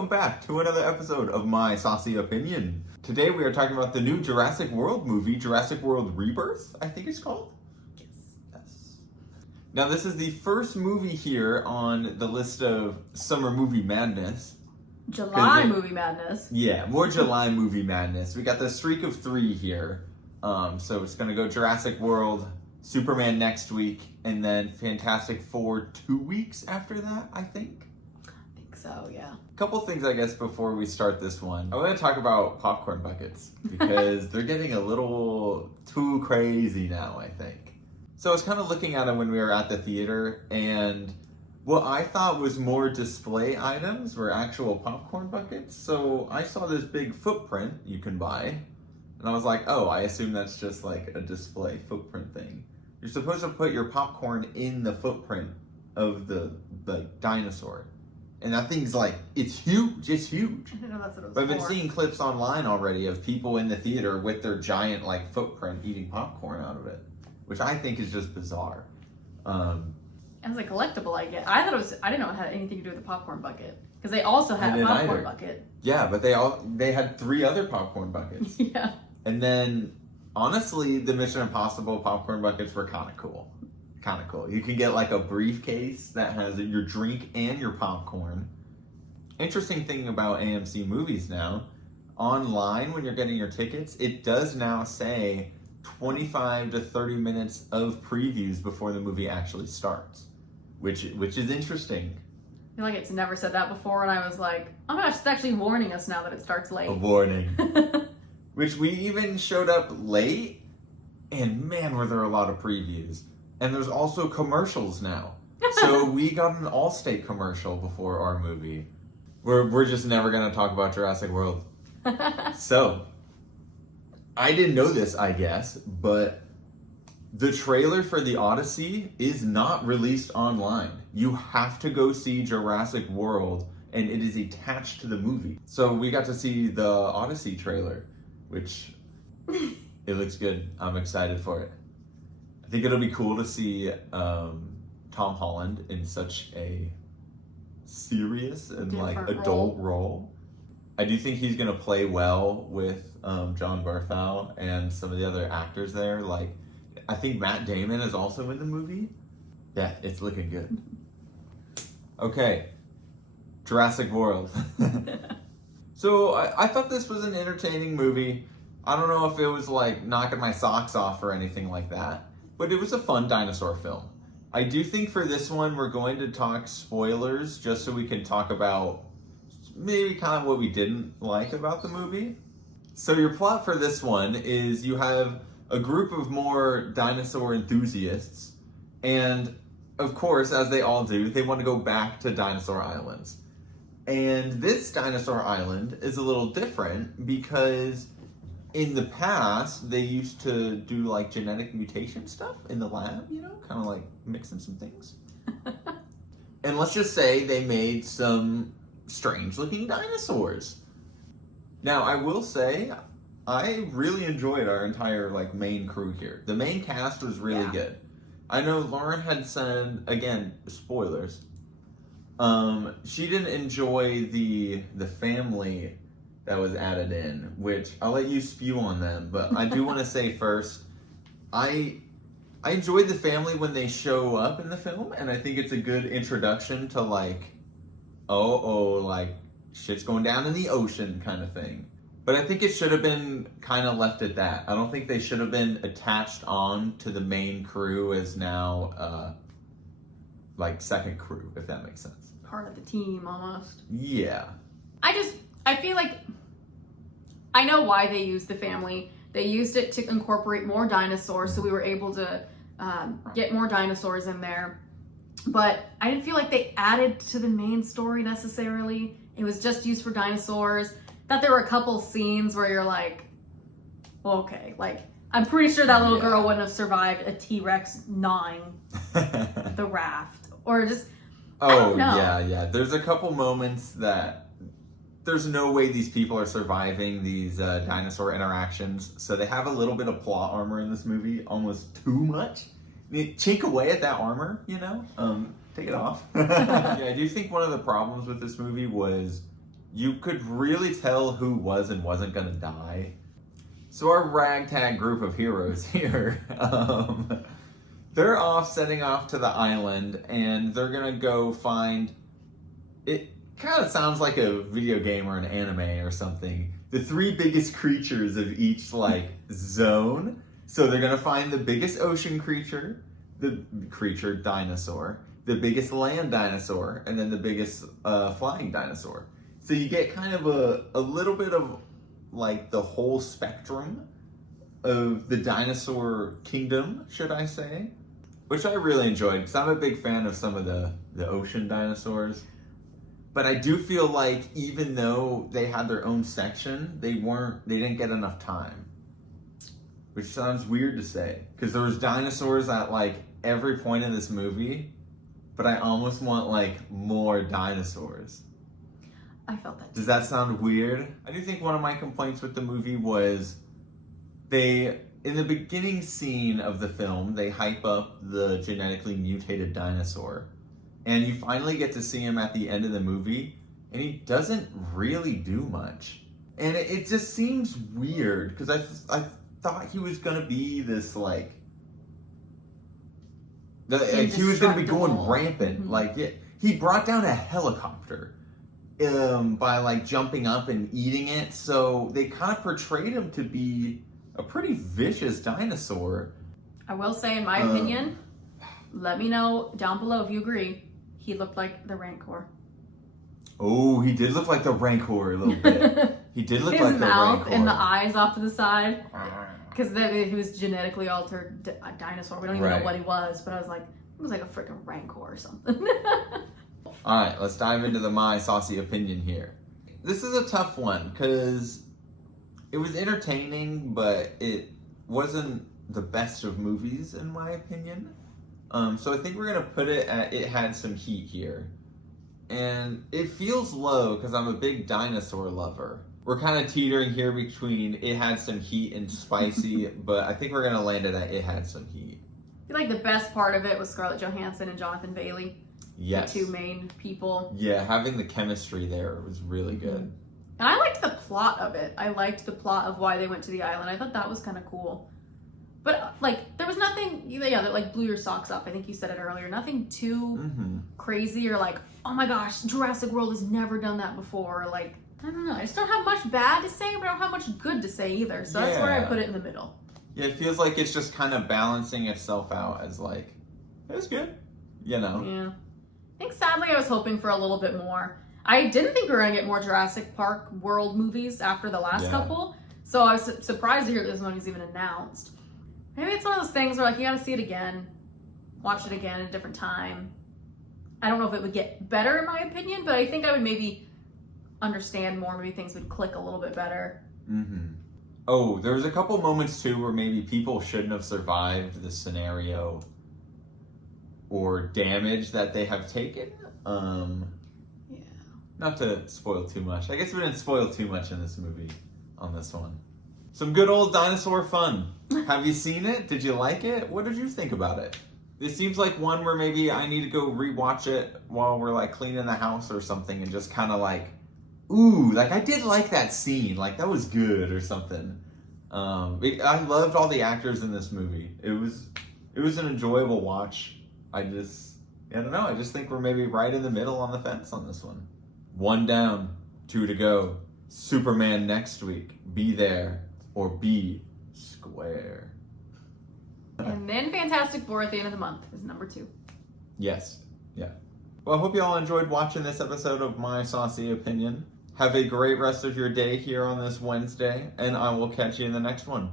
welcome back to another episode of my Saucy Opinion. Today we are talking about the new Jurassic World movie, Jurassic World Rebirth, I think it's called? Yes. Now this is the first movie here on the list of Summer Movie Madness. July Movie Madness. Yeah, more July Movie Madness. We got the streak of 3 here. So it's gonna go Jurassic World, Superman next week, and then Fantastic Four 2 weeks after that, I think. So, yeah. Couple things, I guess, before we start this one. I want to talk about popcorn buckets because they're getting a little too crazy now, I think. So I was kind of looking at them when we were at the theater, and what I thought was more display items were actual popcorn buckets. So I saw this big footprint you can buy, and I was like, oh, I assume that's just like a display footprint thing. You're supposed to put your popcorn in the footprint of the dinosaur. And that thing's like, it's huge, it's huge. I didn't know that's what it was But I've been for. seeing clips online already of people in the theater with their giant like footprint eating popcorn out of it, which I think is just bizarre. As a collectible, I get. I didn't know it had anything to do with the popcorn bucket. Because they also had a popcorn bucket. Yeah, but they had 3 other popcorn buckets. Yeah. And then, honestly, the Mission Impossible popcorn buckets were kind of cool. Kind of cool. You can get like a briefcase that has your drink and your popcorn. Interesting thing about AMC movies now, online when you're getting your tickets, it does now say 25 to 30 minutes of previews before the movie actually starts, which is interesting. I feel like it's never said that before, and I was like, oh my gosh, it's actually warning us now that it starts late. A warning. Which we even showed up late, and man, were there a lot of previews. And there's also commercials now. So we got an Allstate commercial before our movie. We're just never going to talk about Jurassic World. So, I didn't know this, I guess, but the trailer for the Odyssey is not released online. You have to go see Jurassic World, and it is attached to the movie. So we got to see the Odyssey trailer, which it looks good. I'm excited for it. I think it'll be cool to see Tom Holland in such a serious and like adult role. I do think he's gonna play well with John Barthow and some of the other actors there. Like, I think Matt Damon is also in the movie. Yeah, it's looking good. Okay, Jurassic World. So I thought this was an entertaining movie. I don't know if it was like knocking my socks off or anything like that. But it was a fun dinosaur film. I do think for this one, we're going to talk spoilers just so we can talk about maybe kind of what we didn't like about the movie. So your plot for this one is you have a group of more dinosaur enthusiasts. And of course, as they all do, they want to go back to dinosaur islands. And this dinosaur island is a little different because in the past, they used to do like genetic mutation stuff in the lab, you know, kind of like mixing some things. And let's just say they made some strange looking dinosaurs. Now, I will say, I really enjoyed our entire like main crew here. The main cast was really good. I know Lauren had said, again, spoilers, she didn't enjoy the family that was added in, which I'll let you spew on them, but I do want to say first, I enjoyed the family when they show up in the film, and I think it's a good introduction to like, like shit's going down in the ocean kind of thing. But I think it should have been kind of left at that. I don't think they should have been attached on to the main crew as now like second crew, if that makes sense. Part of the team, almost. Yeah. I feel like I know why they used the family. They used it to incorporate more dinosaurs, so we were able to get more dinosaurs in there. But I didn't feel like they added to the main story necessarily. It was just used for dinosaurs. Thought there were a couple scenes where you're like, okay, like I'm pretty sure that little girl wouldn't have survived a T-Rex gnawing the raft, or just. Oh yeah. There's a couple moments that there's no way these people are surviving these dinosaur interactions. So they have a little bit of plot armor in this movie, almost too much. I mean, chink away at that armor, you know? Take it off. Yeah, I do think one of the problems with this movie was you could really tell who was and wasn't gonna die. So our ragtag group of heroes here, they're setting off to the island, and they're gonna go find, it kind of sounds like a video game or an anime or something, the 3 biggest creatures of each, like, zone. So they're gonna find the biggest ocean creature, the creature dinosaur, the biggest land dinosaur, and then the biggest flying dinosaur. So you get kind of a little bit of like the whole spectrum of the dinosaur kingdom, should I say, which I really enjoyed because I'm a big fan of some of the ocean dinosaurs. But I do feel like even though they had their own section, they didn't get enough time, which sounds weird to say because there was dinosaurs at like every point in this movie, but I almost want like more dinosaurs. I felt that too. Does that sound weird? I do think one of my complaints with the movie was in the beginning scene of the film, they hype up the genetically mutated dinosaur. And you finally get to see him at the end of the movie, and he doesn't really do much. And it just seems weird, because I thought he was going to be this, like he was going to be going rampant. Mm-hmm. Like, he brought down a helicopter. By like jumping up and eating it, so they kind of portrayed him to be a pretty vicious dinosaur. I will say, in my opinion, let me know down below if you agree, he looked like the Rancor. Oh, he did look like the Rancor a little bit. He did look like the Rancor. His mouth and the eyes off to the side, because he was genetically altered dinosaur. We don't even know what he was, but I was like, he was like a freaking Rancor or something. Alright, let's dive into my saucy opinion here. This is a tough one because it was entertaining, but it wasn't the best of movies in my opinion. So I think we're going to put it at it had some heat here. And it feels low because I'm a big dinosaur lover. We're kind of teetering here between it had some heat and spicy, but I think we're going to land it at it had some heat. I feel like the best part of it was Scarlett Johansson and Jonathan Bailey. Yes. The 2 main people. Yeah, having the chemistry there was really good. And I liked the plot of it. I liked the plot of why they went to the island. I thought that was kind of cool. But, like, there was nothing, that, like, blew your socks up. I think you said it earlier. Nothing too crazy or, like, oh my gosh, Jurassic World has never done that before. Or, like, I don't know. I just don't have much bad to say, but I don't have much good to say either. So that's where I put it in the middle. Yeah, it feels like it's just kind of balancing itself out as, like, it's good, Yeah. I think sadly I was hoping for a little bit more. I didn't think we were going to get more Jurassic Park World movies after the last couple, so I was surprised to hear this one was even announced. Maybe it's one of those things where like you got to see it again, watch it again at a different time. I don't know if it would get better in my opinion, but I think I would maybe understand more. Maybe things would click a little bit better. Oh, there was a couple moments too where maybe people shouldn't have survived the scenario or damage that they have taken. Not to spoil too much. I guess we didn't spoil too much in this movie on this one. Some good old dinosaur fun. Have you seen it? Did you like it? What did you think about it? This seems like one where maybe I need to go rewatch it while we're like cleaning the house or something and just kind of like, ooh, like I did like that scene. Like that was good or something. I loved all the actors in this movie. It was an enjoyable watch. I don't know. I just think we're maybe right in the middle on the fence on this one. 1 down, 2 to go. Superman next week. Be there or be square. And then Fantastic Four at the end of the month is number 2. Yes. Yeah. Well, I hope you all enjoyed watching this episode of My Saucy Opinion. Have a great rest of your day here on this Wednesday, and I will catch you in the next one.